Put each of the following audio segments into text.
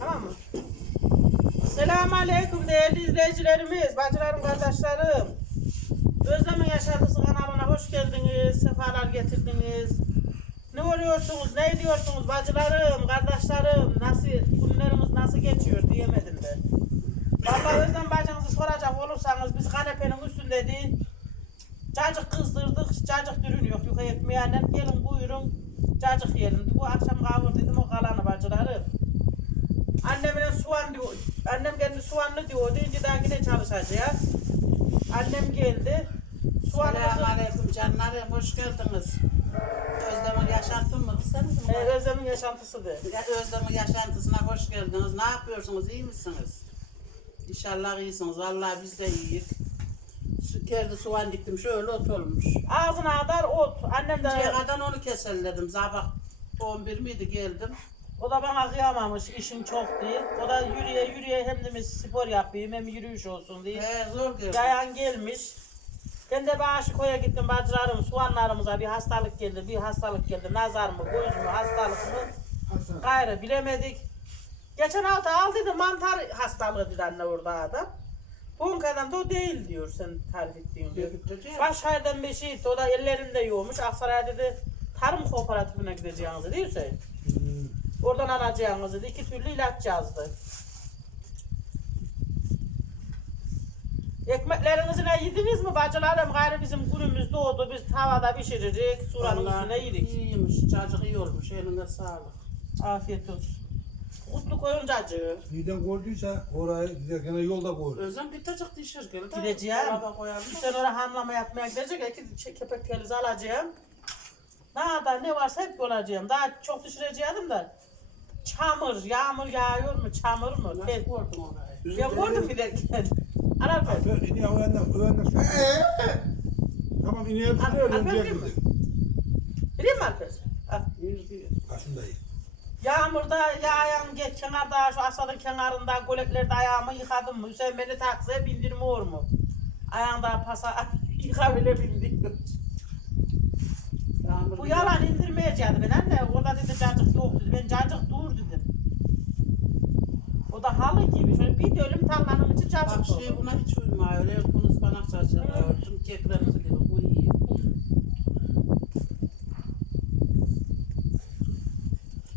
Tamam mı? Selamun Aleyküm değerli izleyicilerimiz, bacılarım, kardeşlerim. Özlem'in Yaşantısı kanalına hoş geldiniz, sefalar getirdiniz. Ne oluyorsunuz, ne ediyorsunuz bacılarım, kardeşlerim, nasıl, günlerimiz nasıl geçiyor diyemedim de. Vallahi Özlem bacınızı soracak olursanız biz kanepenin üstündeydik. Cacık kızdırdık, cacık dürün yok yuka ekmeğiyle. Gelin buyurun, cacık yiyelim. Bu akşam kavurdum o kalanı bacılarım. Annemle soğan diyor. Annem kendi soğanlı diyordu. İnciden yine çalışacağız. Annem geldi. Soğanımızı Selamünaleyküm canlarım, hoş geldiniz. Özlem'in yaşantım mı? Sen misin? e, Özlem'in yaşantısıdır. Ya, Özlem'in yaşantısına hoş geldiniz. Ne yapıyorsunuz? İyi misiniz? İnşallah iyisiniz. Vallahi biz de iyiyiz. Geldi soğan diktim. Şöyle ot olmuş. Ağzına kadar ot. Annem de kadar onu keserledim. Sabah 11 miydi geldim. O da bana kıyamamış. işim çok değil. O da yürüye yürüye hem de spor yapayım hem yürüyüş olsun diye. He zor geldi. Yayan gelmiş. Ben de bağışı koya gittim bacılarım, soğanlarımıza bir hastalık geldi, bir hastalık geldi. Nazar mı, göz mü, hastalık mı? Gayrı bilemedik. Geçen hafta aldıydı mantar hastalığı dedi anne orada adam. Bu adam da o değil diyor sen tarif ettiğin diyor. Başhayır'dan bir şey o da ellerinde yoğmuş. Aksaray dedi tarım kooperatifine gideceğiniz dedi Hüseyin. Oradan alacağınız dedi. İki türlü ilaç yazdı. Ekmeklerinizi ne yediniz mi bacılarım? Gayrı bizim günümüz doğdu. Biz tavada pişirecek, suranın üstüne yedik. İyiymiş. Çocuk iyi olmuş. Eline sağlık. Afiyet olsun. Kutlu koyuncacığı. Neden koyduysa oraya giderken yolda koy. Özlem bitecek dişir gel. Gideceğim. Koyalım. Sen oraya hamlama yapmaya gidecek. İki şey, kepek telizi alacağım. Ne kadar ne varsa hep olacağım. Daha çok düşüreceğim de. Çamur, yağmur yağıyor mu? Çamur mu? Nasıl gördün orayı? Ben gördüm giderken. Arar ben. Ben iniye o yandan, o yandan. Tamam Abi, böyle abi, önce değil mi? Bileyim mi Alper? Ha. Başındayım. Yağmurda yağan geç kenarda şu asfaltın kenarında göleklerde ayağımı yıkadım mı? Hüseyin beni taksiye bindirme olur mu? Ayağında pasa yıka bile bindim. Bu gidiyor. yalan indirmeyeceğim ben anne. Orada dedi cacık yok dedi. Ben cacık dur dedim. O da halı gibi. Şöyle bir dönüm tarlanın içi Bak cacık şey dolu. buna hiç uymuyor. Öyle bunu ıspanak saçları örtüm. Keklerimizi gibi bu iyi.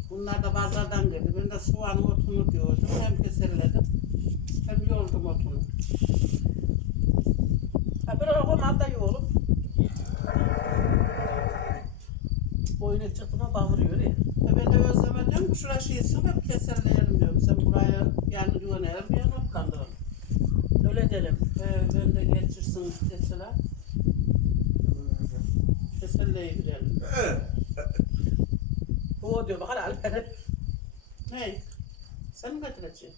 Bunlar da pazardan geldi. Ben de soğan otunu diyordum. Hem keserledim hem yoldum otunu. Ha bir o zaman Boyuna çıktı mı bağırıyor ya. E ben de Özlem'e diyorum ki şuraya şeyi sıkıp keserleyelim diyorum. Sen buraya yani yönelim bir yana otlandırın. Öyle edelim. Ee, ben de geçirsin deseler. Keserleyebilelim. O diyor bakar Alper. Hey, sen mi getireceksin?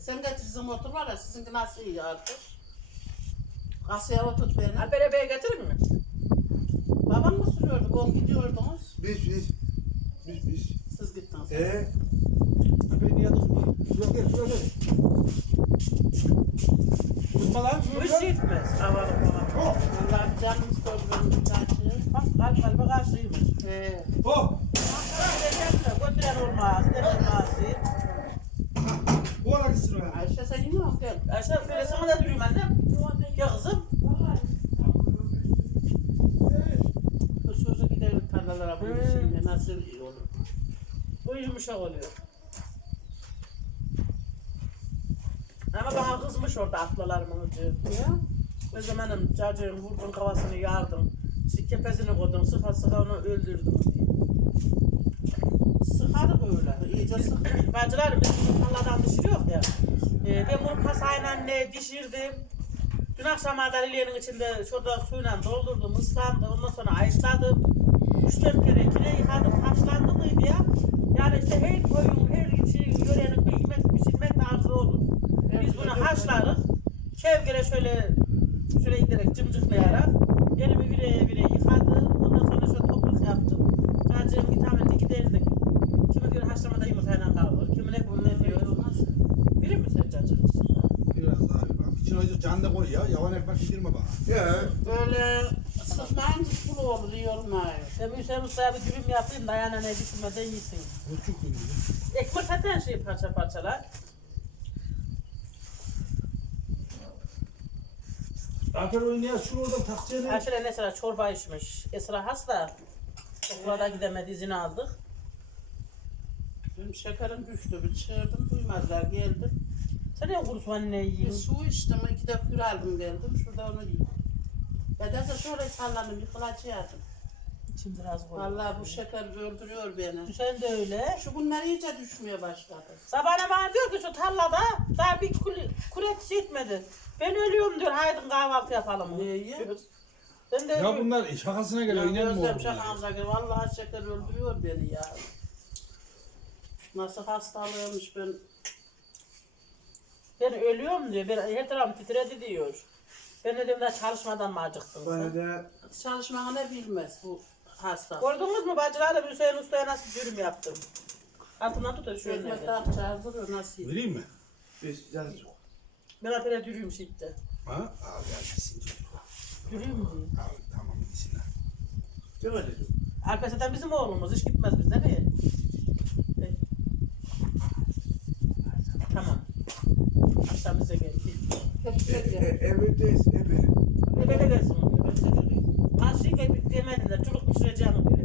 Sen getirsin motor var ya sizinki nasıl iyi artık? Kasaya oturt beni. Alper'e bey getirir mi? Babam mı sürüyordu? On gidiyordunuz. Biz biz. Biz biz. Siz gittiniz. Eee? Abi niye tutma? Şuraya gel, şuraya gel. Tutma lan, Bu iş gel. yetmez. Havalı falan. Hop, Allah canımız koydu bir tanesi. Bak kalp kalbe karşıymış. Ee, hop. Götüren olmaz. Bu ara gitsin oraya. Ayşe sen yine al gel. Aşağı böyle sana da durayım annem. Ya kızım. Bu sözü gidelim tarlalara bu Hmm. şimdi nasıl iyi olur. Bu yumuşak oluyor. Ama bana kızmış orada atlalarımın ucu. Ya? O zamanım cacığın vurdun kafasını yardım. İşte kepezini koydum, sıka sıka onu öldürdüm diye. Sıkarı böyle. İyice sık. Bacılar biz tarladan dişiriyor ya. Ee, ben bunu pasayla ne dişirdim. Dün akşam adalelerin içinde şurada suyla doldurdum, ıslandı. Ondan sonra ayıkladım. Üç dört kere kire yıkadım, taşlandı mıydı ya? Yani işte her koyun, her şey, yörenin bir yemek pişirmek tarzı olur. Biz bunu haşlarız. Kevgire şöyle şöyle giderek cımcıklayarak elimi vire vire yıkadım. Ondan sonra şöyle toprak yaptım. Cacığın vitaminini giderdik. Kimi diyor haşlamada yumurtayla kavrulur. Kimi ne bunu ne diyor. Bilir misin cacık? Biraz daha bir bak. İçine azıcık can da koy ya. Yavan ekmek yedirme bana. Ya. Böyle sıkmayınca kuru olur, iyi olmuyor. Ben Hüseyin Usta'ya bir dürüm yapayım da ayağına ne düşünmeden yesin. Buçuk gün gibi. Ekmek zaten şey parça parçalar. Zaten oynayan şunu oradan takacağını. Ayşe'yle mesela çorba içmiş. Esra hasta. Okula da gidemedi izin aldık. Benim şekerim düştü. Bir çığırdım duymazlar geldim. Sen ne kurusu anne Bir yiyin? su içtim. iki de kür aldım geldim. Şurada onu yiyeyim. Ya da şöyle sallandım yıkılacaktım. İçim biraz koy. Vallahi bu şeker öldürüyor beni. Sen de öyle. Şu bunlar iyice düşmeye başladı. Sabahına bana diyor ki şu tarlada daha bir kul kurek şey etmedi. Ben ölüyorum diyor. Haydi kahvaltı yapalım. Neyi? Ben de Ya ölüyorum. bunlar şakasına Ya geliyor. inen mi Özlem oğlum? şakamıza gir. Vallahi şeker öldürüyor beni ya. Nasıl hastalığıymış ben. Ben ölüyorum diyor. Ben, her tarafım titredi diyor. Ben de diyorum da çalışmadan mı acıktın Bana sen? da Çalışmanı ne bilmez bu hasta. Gördünüz mü bacılarla Hüseyin Usta'ya nasıl dürüm yaptım? Altından tutun Şu şöyle. ekmek daha çağırdırıyor nasıl? Vereyim mi? biz yazdık. Ben atölye dürüm şitti. Ha? Al çocuk. Dürüm mü? Al tamam gitsin. ha. Değil mi dedim? Alper zaten bizim oğlumuz. Hiç gitmez bizde mi? Evet. Tamam. Akşam bize gel. E, böyle e, evindeyiz, evi. Ne böyle gelsin? Az şey gelip demedin de çocuk pişireceğim böyle.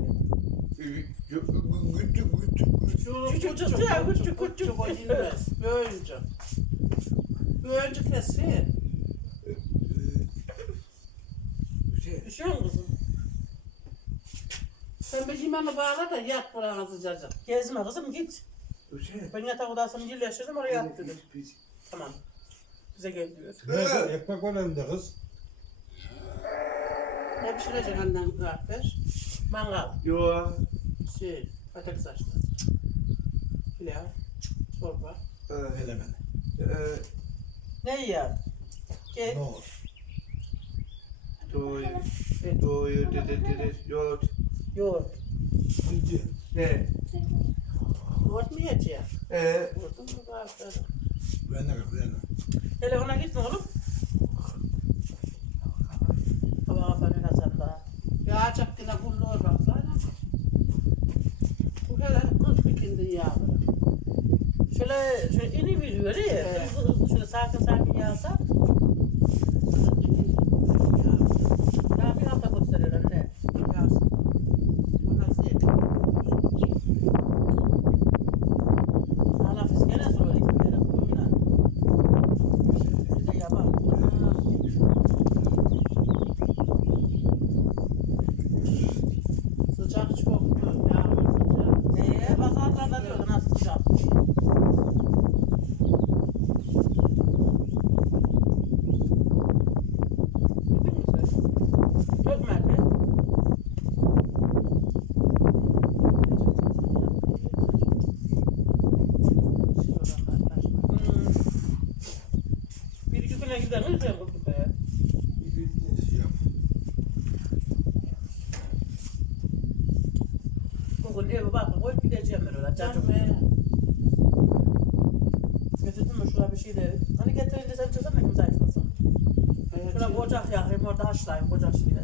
Güttük, güttük, güttük. Küçük çıktı ya, küçük, küçük. O inmez. Böyüncü. Böyüncü kesiyor. Şey, Üşüyor musun kızım? Sen bir yemeğini bağla da yat buranı sıcacık. Gezme kızım git. şey. Ben yatak odasını yerleştirdim oraya yat dedim. Tamam. Bize gel diyor. Ekmek var elinde kız. Ne pişirecek annen kahver? Mangal. yo, Şey, patates saçlı. Pilav, çorba. e, Elemen. e, Ne ya? Gel. Ne olur? doğuyu, doğuyu, dedi, dedi, yoğurt. Yoğurt. İnci. Ne? Yoğurt mu yiyecek? E, Yoğurtun mu kahver? Ben de ben de. Telefona gitme oğlum. Yağacak yine kulluğur baksana. Bu kadar kırk bikindi yağmur. Şöyle, şöyle ini veriyor ya. Evet. Hızlı hızlı şöyle sakin sakin yağsa. Kırk bikindi yağmur. Daha bir hafta gösteriyor anne. Yağsın. Bu nasıl yiyecek? Hala biz gene söyle kimlere kuyumla. Bir de yapar. Sıcak çoktu. Yağmur sıcak. Ee, pazarlarda diyor nasıl sıcak. Bildin mi sen? Yok Merve. Şuradan kaçma. Hmm. Bir iki güne gider mi sen bu be? Şey yap. Bugün eve bakın koyup gideceğim ben Cacık. be. Götürdün mü şuna bir şey de. Hani getirince sen çözemedin mi zayıflasın? Evet, Şuna şey- ocak yakayım orada haşlayayım ocak şeyle.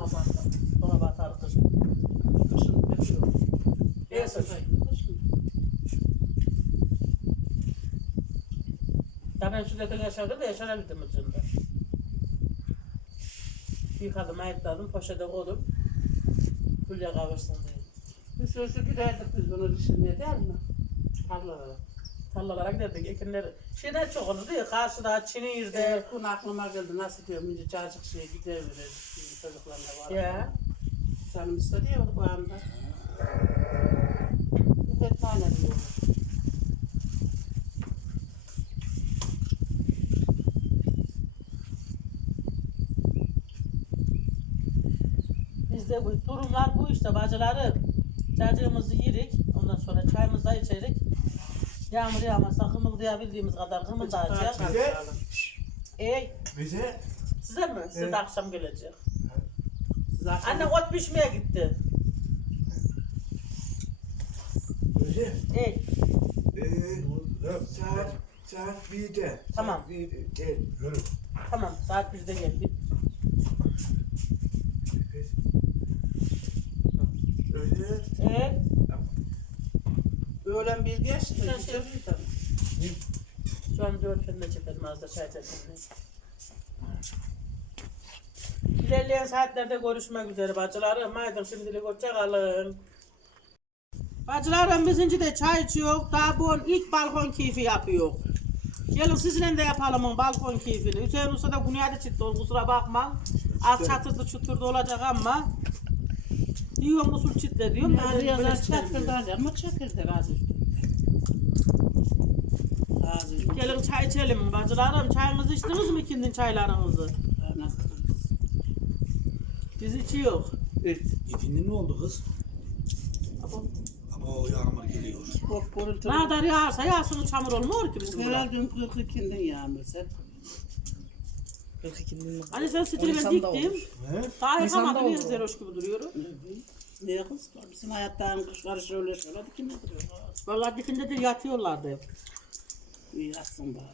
Kazanda. Dolaba atarız kışın. Kışın yapıyor. Evet, Kışın. Kışın. Ya ben şuradaki yaşardım da yaşanabildim ucunda. Yıkadım, ayıkladım, poşete koydum. Hülya diye. Bir sözü giderdik biz bunu düşünmeye değil mi? Tarlalara. Tarlalara giderdik, ekinler. Şeyler çok olurdu ya, karşıda Çinir'de. Evet, kun aklıma geldi nasıl diyorum, ince cacık şeye gidebiliriz. Şimdi çocuklarla var. Ya. Canım istedi ya bu anda. Bir tane diyorum. Bizde bu durumlar bu işte bacılarım. Cacığımızı yedik, ondan sonra çayımızı da içerik. Yağmur yağmazsa kımıldayabildiğimiz kadar kımıldayacak. Bize? Ey, bize, size mi? Size de akşam gelecek. Siz akşam- Anne ot pişmeye gitti. bize, Ey, e, Evet. saat, saat birde. Tamam. Saat birde, gel. Tamam saat birde geldi. Öyle, Ee, Öğlen bir geçti. Sen şey- bir tabii. Şu an dört önüne çekelim az da çay çekelim. İlerleyen saatlerde görüşmek üzere bacılarım. Haydi şimdilik hoşçakalın. Bacılarım bizinci de çay içiyor. Daha bu ilk balkon keyfi yapıyor. Gelin sizinle de yapalım o balkon keyfini. Hüseyin Usta da günyada çıktı. Kusura bakma. Az çatırdı çuturdu olacak ama. Yiyorum usul çitle diyorum. Ben yazar böyle çitlerim diyorum. çakırdı ama çakırdı gaz üstünde. Üstünde. Gelin çay içelim bacılarım. Çayınızı içtiniz mi ikindin çaylarınızı? Biz içiyor. İkindi ne oldu kız? Abo yağmur geliyor. Bok borultu. Ne kadar yağarsa yağsın çamur olmuyor ki bizim burada. Herhalde 42'den yağmur sen. 42'nin Hani sen stili ben Nisan'da diktim. He? Daha Nisan'da yıkamadım bir oldu. zeroş gibi duruyorum. Ne kız? Bizim hayattan kışları şöyle şöyle dikine duruyor. Vallahi dikinde de yatıyorlardı hep. İyi yatsın bari.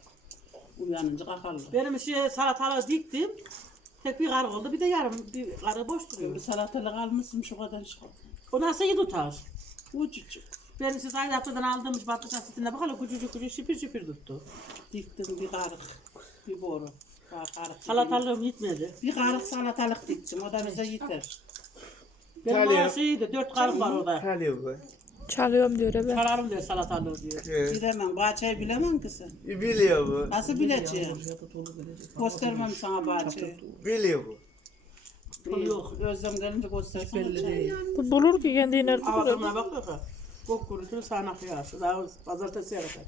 Uyanınca kalkarlar. Benim şey salatalığı diktim. Tek bir karı oldu bir de yarım bir karı boş Bir duruyor. salatalık almışsın şu kadar şu kadar. O nasıl iyi tutar? Ucucuk. Ben siz aynı haftadan aldığım patlıcan sütüne bakalım küçücük küçücük şipir şipir tuttu. Diktim bir karık. Bir boru. Bak karık. Salatalığım gitmedi. Bir karık salatalık diktim. O da bize yeter. Benim o şeydi dört karı var orada. Çalıyor bu. Çalıyorum diyor ebe. Kararım diyor salatalığı diyor. Evet. Bilemem. Bahçeyi bilemem ki sen. Biliyor bu. Nasıl bileceğim? Göstermem sana bahçeyi. Biliyor bu. Yok. Özlem gelince göstersene. Belli değil. Bu bulur ki kendi nerede bulur? Ağzımına bak bak. Kok kurutunu sağanak yağışı. Daha pazartesiye kadar.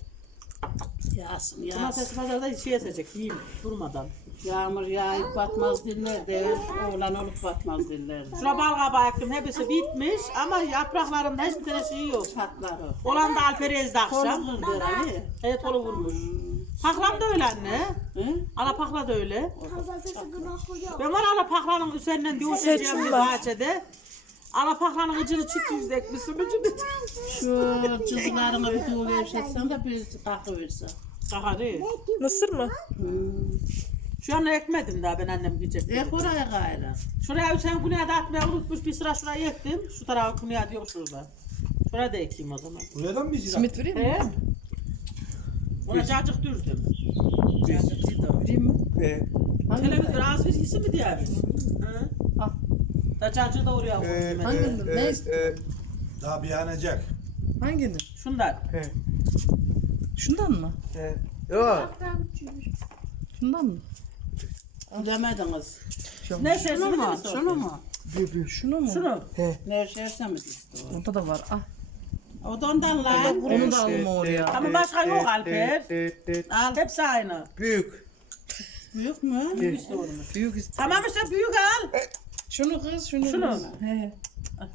Yağsın yağsın. Cumartesi pazarda şey esecek yiyeyim durmadan. Yağmur yağıp batmaz dillerdi. Oğlan olup batmaz dillerdi. Şuna bal kabağı ektim hepsi bitmiş ama yapraklarında hiçbir tane şey yok. Patları. Olan da Alper ezdi akşam. Kolum der Ali. Evet onu vurmuş. Paklam da öyle anne. Hı? Ala pakla da öyle. Ben var ala paklanın üzerinden bir uçacağım bir bahçede. Ala paklanın ucunu çift yüzde ekmişsin. Ucunu Şu cızlarına bir tuğ gevşetsen de bir kahve versen. Kahari. Mısır mı? Şu an ekmedim daha ben annem gidecek. E oraya gayrı. Şuraya Hüseyin Güney'e de atmayı unutmuş bir sıra şuraya ektim. Şu tarafa Güney'e yok şurada. Şuraya da ekeyim o zaman. Buradan mı zira? Simit vereyim mi? He? Ona cacık dürdüm. Vereyim mi? Evet. Televizyon az bir iyisi mi diye. Hı? Al. Da cacığı da oraya Ee, koydum. Hanginin? Ne istiyor? Daha bir yanacak. Hanginin? Şundan. He. Şundan mı? He. Yok. Şundan mı? Bilemediniz. Ne şey Şunu mu? şunu Şunu mu? Bir bir. Şunu mu? Şunu. Ne şeyse mi dikti o? Onda da var. Ah, O da ondan lan. onu da alma oraya. Ama başka yok Alper. Evet, evet. Al. Hepsi aynı. Büyük. Büyük mü? İşte olmuş. Büyük ist- Tamam işte büyük al. Şunu kız, şunu. Şunu. kız. He.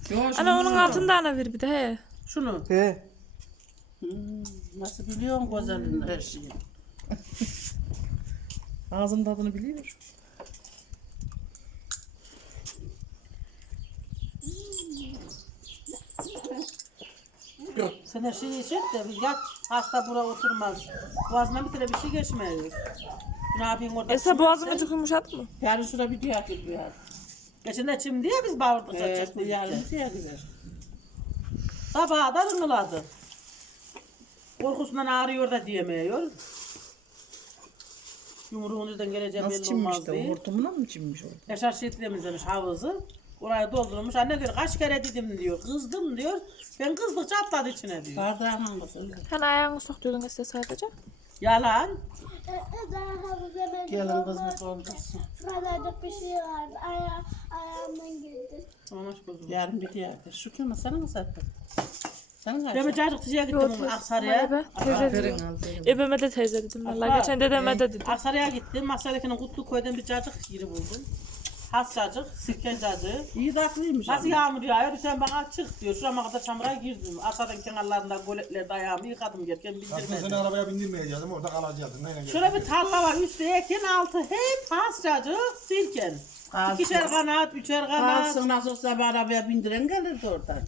Yo, şunu. Ana onun altında ana ver bir de he. Şunu. He. Hmm, nasıl biliyorsun güzelin her şeyi? Ağzının tadını biliyor. Sen de şey içecek de bir yat. Hasta bura oturmaz. Boğazına bir tane bir şey geçmiyor. Ne yapayım orada? Esa boğazını çok yumuşat mı? Yarın şurada bir diğer bir yer. Geçen de çim diye biz bağırdık. Evet, yarın bir diğer gider. Sabaha da rıngıladı. Korkusundan ağrıyor da diyemiyor. Yumruğunuzdan geleceğim Nasıl belli olmaz de? diye. O hortumuna mı çinmiş orada? Yaşar şey temizlemiş havuzu. Oraya doldurmuş. Anne diyor kaç kere dedim diyor. Kızdım diyor. Ben kızdıkça atladı içine diyor. Bardağın hangisi? Hani ayağını sokturdun Esa sadece. Yalan. Gelin kız bir doldursun. Kadarcık bir şey vardı. Aya ayağımdan girdi. Tamam aşk olsun. Yarın bir diğer. Şu kim? Sana mı sattın? Sen Ben kaç? bir cacık tişeye gittim Yok, Ebe. Aksaray'a. Teyze diyor. Aferin al dedim. Ebeme de teyze dedim valla. Abla. Geçen dedeme de dedim. Aksaray'a gittim. Aksaray'dakinin kutlu koydan bir cacık yeri buldum. Has cacık, sirke cacığı. İyi de haklıymış. Nasıl yağmur yağıyor? Sen bana çık diyor. Şurama kadar çamura girdim. Asadın kenarlarından goletlerde ayağımı yıkadım gelirken Aslında seni bildirmedim. arabaya bindirmeyeceğiz ama orada kalacaksın. Neyle Şurada bir tarla var. Üstü ekin, altı hep has cacık, sirken. Kalsın. İkişer kanat, üçer kanat. Kalsın nasılsa bir arabaya bindiren gelirdi oradan.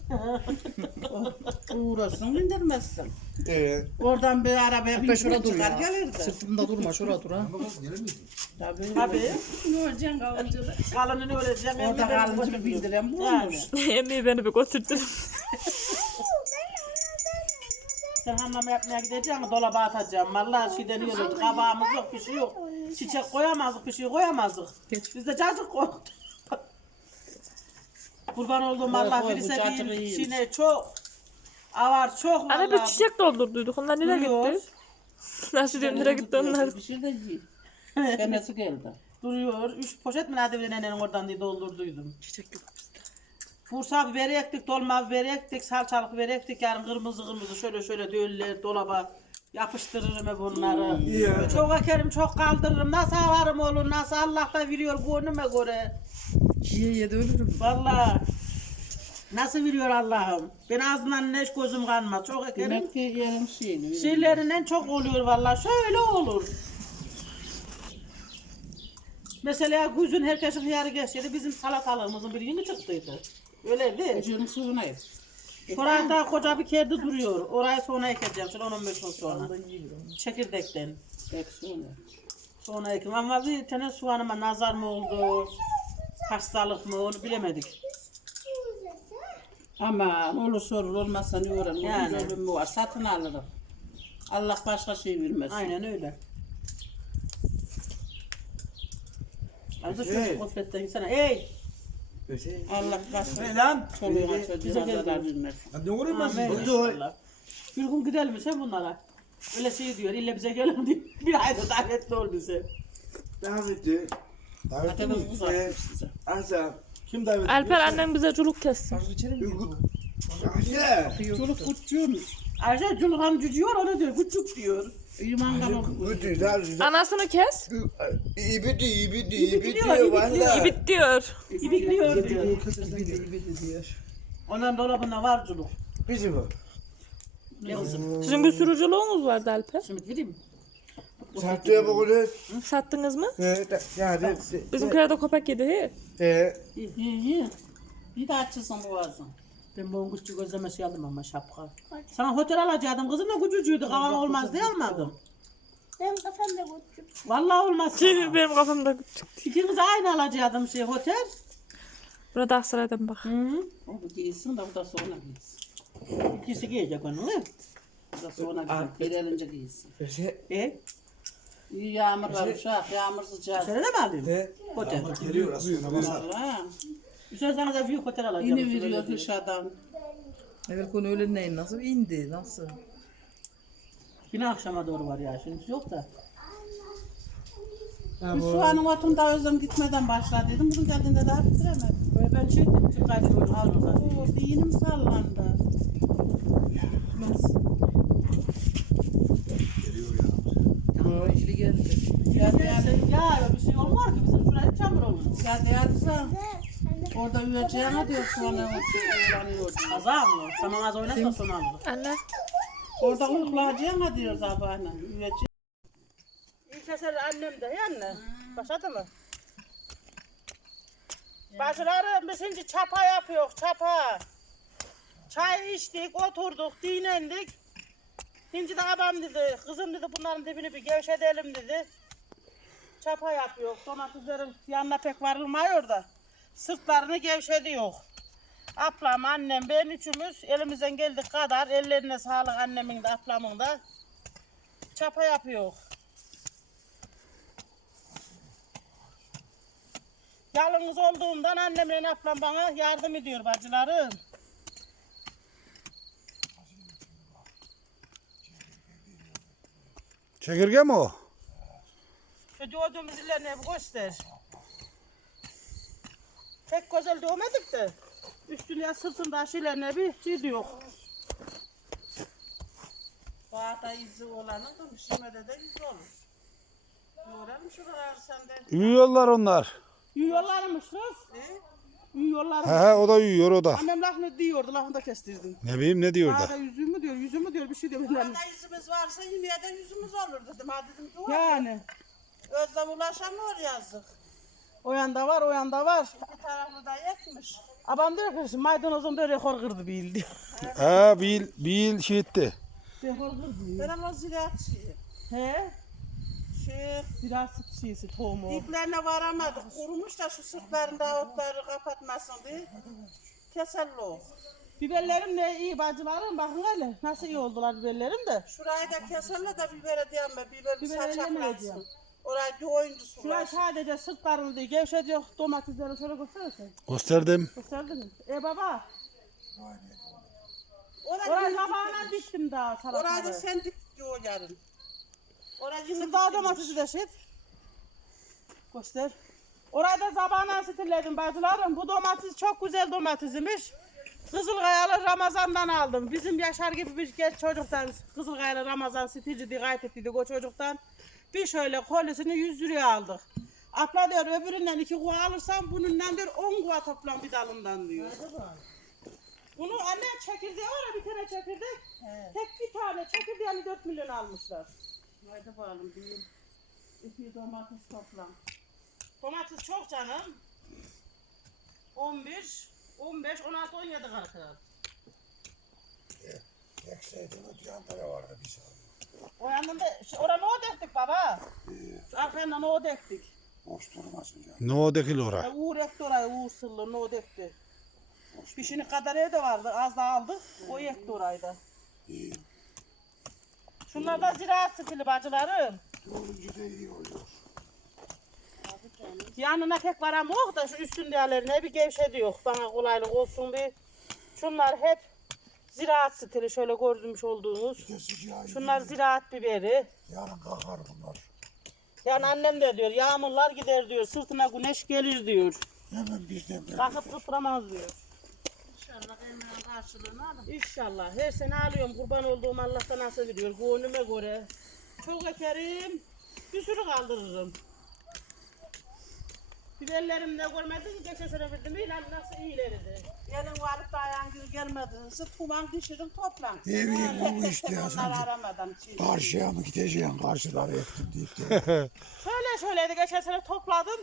Uğraşsın bindirmezsin. Evet. Oradan bir arabaya Hatta şurada bindirip dur çıkar ya. gelirdi. Sırtımda durma, şurada dur ha. Tabii. Tabii. Ne olacaksın kalıncıda? Kalınını öleceğim. Orada kalıncı bindiren bu olmuş. Emmi beni bir götürdü. Sen hamlama yapmaya gideceksin dolaba atacağım. Vallahi şeyden yiyoruz. Kabağımız yok, bir şey yok. Çiçek koyamazdık, bir şey koyamazdık. Biz de cacık koyduk. Kurban olduğum Allah koy, bu birisi cacığı bir iyiymiş. içine çok avar çok Anne bir vallahi. çiçek doldurduyduk. Onlar nereye Duruyor. gitti? Nasıl diyorum nereye gitti onlar? Bir şey de yiyin. Senesi geldi. Duruyor. Üç poşet mi Nadivre nenenin oradan diye doldurduydum. Çiçek yok Bursa biberi ektik, dolma biberi ektik, salçalık biberi ektik. Yarın kırmızı kırmızı şöyle şöyle döller dolaba yapıştırırım bunları. Ya. Çok ekerim, çok kaldırırım. Nasıl avarım olur, nasıl Allah da veriyor bu önüme göre. Yiye ye de ölürüm. Vallahi. Nasıl veriyor Allah'ım? Ben ağzımdan neş gözüm kanmaz. Çok ekerim. Demek ki yerim şeyini. Şeylerinden çok oluyor vallahi. Şöyle olur. Mesela güzün herkesin hıyarı geçseydi bizim salatalığımızın bir yeni çıktıydı. Öyle değil. Çocuğun suyuna yap. Şurada koca bir kedi duruyor. Orayı sonra ekeceğim. Şöyle 10-15 gün sonra. Çekirdekten. Ek suyuna. Sonra ekim. Ama bir tane soğanıma nazar mı oldu? Hastalık mı onu bilemedik. Aman olur sorur olmazsa ne uğrarım. Yani. Yani. Ölüm mü var satın alırım. Allah başka şey vermesin. Aynen öyle. Azı şu kofretten gitsene. Ey! Allah başka Ne lan? çoluğuna Bize çocuğuna zarar vermesin. Ne Amin size? inşallah. Bir gün gidelim mi sen bunlara? Öyle şey diyor, illa bize gelin diyor. Bir ayda davetli ol bize. Davetli. Davetli Zaten mi? uzak. Asa. Kim davetli? Alper annem bize culuk kessin. Arzu içelim mi? Uguk. Asa. Çoluk kutçuymuş. Ayşe Culhan cücüyor onu diyor, küçük diyor. Utu da. Anasını kes. İbidi ibidi İbidi ibidi diyor, ibidi valla. İbit diyor. İbikliyor diyor. İbidi ibidi diyor. Onların dolabında var culuk. Bizim o. Ne kızım? Sizin bir sürücülüğünüz vardı Alper. Simit vereyim mi? Sattıya bakılır. Sattınız mı? Evet. Yani. Bizim köyde köpek yedi he. Ee, İyi iyi iyi. Bir daha açılsın boğazın. Ben bu küçük gözlemesi aldım ama şapka. Sana otel alacaktım kızım da küçücüydü. Kavan olmaz diye almadım. Benim kafamda küçük. Vallahi olmaz. sana. Benim kafamda küçük. İkinize aynı alacaktım şey otel. Burada Aksaray'dan bak. Hı. O bu giysin de bu da sonra giysin. İkisi giyecek onu. Bu da sonra giysin. Gelelince giysin. öte. E, İyi yağmur var uşak. Yağmur sıcak. söyle de mi alayım? Ee, Otel. Geliyor aslında. Sana da büyük otel alacağım. Şöyle veriyor dışarıdan. Evvel konu öyle neyin nasıl indi nasıl? Yine akşama doğru var ya şimdi yok da. Bir soğanın otunda özlem gitmeden başladıydım. Bugün geldiğinde daha bitiremedim. Böyle ben çektim çık kaçıyorum sonra. Oo, dinim sallandı. Geliyor ya. O işli geldi. Ya Ya, ya sen- ya bir şey olmaz ki bizim şuraya çamur olur. ya diyarsa orada üyeceğine diyor sonra uyanıyor. Azar mı? Tamam az oynarsa son alır. Anne. Orada uyuklayacağına diyor sabahına. Üyeceğine. İlk eser annem de yani. Başladı mı? Bacılarım biz şimdi çapa yapıyor çapa. Çay içtik, oturduk, dinlendik. Şimdi de babam dedi, kızım dedi bunların dibini bir gevşetelim dedi. Çapa yapıyor. Domateslerin yanına pek varılmıyor da. Sırtlarını gevşediyor. Ablam, annem, ben üçümüz elimizden geldik kadar ellerine sağlık annemin de ablamın da. Çapa yapıyor. Yalnız olduğumdan annemle ablam bana yardım ediyor bacılarım. Çekirge mi o? Şu doğduğumuz illerini hep göster. Pek güzel doğmadık da. Üstüne sırtında şeylerine bir şey diyor. Bağda izi olanın da şimede de izi olur. Yoğuralım şuraları sende. Uyuyorlar onlar. Yiyorlarmış kız. Yiyorlar. He he o da uyuyor o da. Annem lafını diyordu, lafını da kestirdim. Ne bileyim ne diyor Bağda da. yüzümü diyor, yüzümü diyor bir şey diyor. Bağda izimiz varsa yemeğe de yüzümüz olur dedim. Ha dedim ki. Yani Özlem ulaşamıyor yazık. O yanda var, o yanda var. Bir tarafı da yetmiş. Abam diyor ki maydanozum da rekor kırdı bir yıl diyor. He bir yıl, bir yıl şey etti. Rekor kırdı. Ben ama ziraatçıyım. He? Şey, Biraz şeysi tohumu. diplerine varamadık. Kurumuş da şu sırtlarında otları kapatmasın diye. Keselli o. Biberlerim ne iyi bacılarım bakın hele nasıl iyi oldular biberlerim de. Şurayı da keserle de bibere diyemem. Biber Biber saçaklansın. Ellemeyeceğim. Orayı bir oyuncu Şuraya sular. sadece sırtlarını değil gevşetiyor domatesleri şöyle gösterirsen. Gösterdim. Gösterdin mi? E baba Orayı, orayı sabahına diktim daha orayı da sen dik diyor yarın. Orayı Şimdi daha domatesi de şit. Göster. Orada zabana sitilledim bacılarım. Bu domates çok güzel domatesmiş. Kızılkayalı Ramazan'dan aldım. Bizim Yaşar gibi bir genç çocuktan Kızılkayalı Ramazan sitici diye gayet ettiydik o çocuktan. Bir şöyle kolisini 100 liraya aldık. Abla diyor öbüründen iki kuva alırsam bununla diyor 10 kuva toplam bir dalından diyor. Bunu anne çekirdeği var ya bir tane çekirdek. Tek bir tane çekirdeğini 4 milyon almışlar. Haydi bakalım bir iki domates toplam. Domates çok canım. 11, 15, 16, 17 kadar. Ekseydin ötüyanda vardı bir saat. O yanında, orada o dektik baba. Şu arkadan o dektik. Boş durmasın canım. No dekil ora. Uğur ekti orayı, Uğur sırlı, o dekti. Pişini kadar evde vardı, az da aldık. O ekti orayı da. Şunlar da ziraat stili bacılarım. Doğrucu da iyi oluyor. Yanına pek varam yok da şu üstündelerine bir gevşedi yok. Bana kolaylık olsun bir. Şunlar hep ziraat stili şöyle gördüğümüz olduğunuz. De Şunlar ziraat biberi. Yarın kalkar bunlar. Yani annem de diyor yağmurlar gider diyor. Sırtına güneş gelir diyor. Hemen birden böyle. Kalkıp kıpıramaz diyor. İnşallah emeğin karşılığını alın. İnşallah. Her sene alıyorum. Kurban olduğum Allah'tan nasıl veriyor. Gönlüme göre. Çok ekerim. Bir sürü kaldırırım. Biberlerim ne görmedin ki geçen sene bildim. İlan nasıl iyilerdi. Gelin varıp da ayağın gibi gelmedin. Sırt kuman dişirin toplan. Evin bu Tek işte ya onları sen. aramadan çiğ. Karşıya mı gideceksin? Karşıları ektim deyip de. Şöyle şöyleydi. Geçen sene topladım.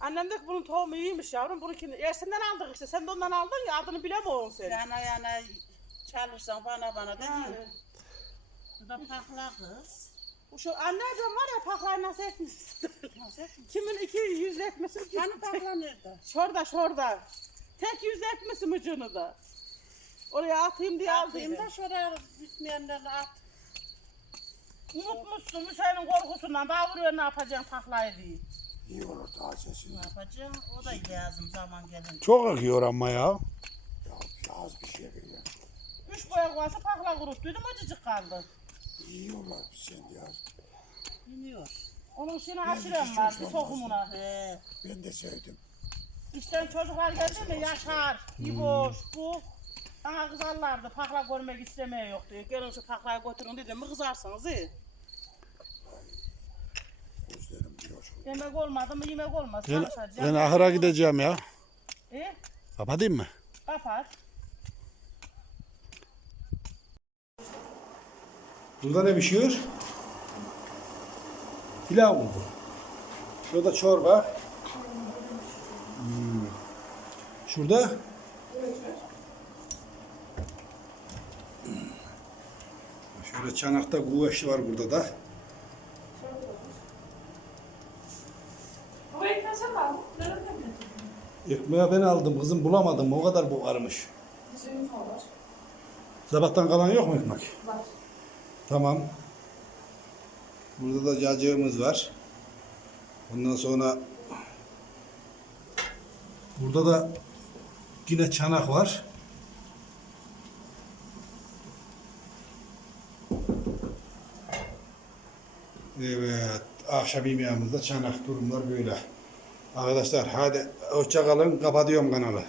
Annem de ki bunun tohumu iyiymiş yavrum. Bununkini Ersin'den aldık işte. Sen de ondan aldın ya adını bilemiyorsun sen. Yana yana çalışsan bana bana dedi. Yani. Bu da pakla kız. Şu anneciğim var ya paklayı nasıl etmiş. Kimin iki yüz ki? Hani pakla nerede? Şurada şurada. Tek yüz ekmesin ucunu da. Oraya atayım diye Atayım aldıydım. da şuraya bitmeyenleri at. Unutmuşsun Hüseyin'in korkusundan. Bana vuruyor ne yapacağım paklayı diye. İyi olur tazesi. Ne yapacağım? O da lazım zaman gelince. Çok akıyor ama ya. Ya az bir şey böyle. Üç boya kovası pakla kuruttuydum acıcık kaldı. İyi olur sen ya. Biniyor. Onun için haşirem var bir tohumuna. He. Ben de sevdim. İşten çocuklar geldi mi Yaşar, İboş, bu. Bana kızarlardı pakla görmek istemeye yok diyor. Gelin şu paklayı götürün dedim mi kızarsınız iyi. Gözlerim diyor. Yemek olmadı mı yemek olmaz. Ben, Çalışacağım. ben ahıra gideceğim ya. İyi Kapatayım mı? kapat. Burada ne pişiyor? Pilav bu? Şurada çorba. Hmm. Şurada Şöyle çanakta güveç var burada da. Ekmeği ben aldım kızım bulamadım o kadar bu var. Sabahtan kalan yok mu ekmek? Var. Tamam. Burada da cacığımız var. Ondan sonra burada da yine çanak var. Evet, akşam yemeğimizde çanak durumlar böyle. Arkadaşlar hadi hoşça kalın. Kapatıyorum kanalı.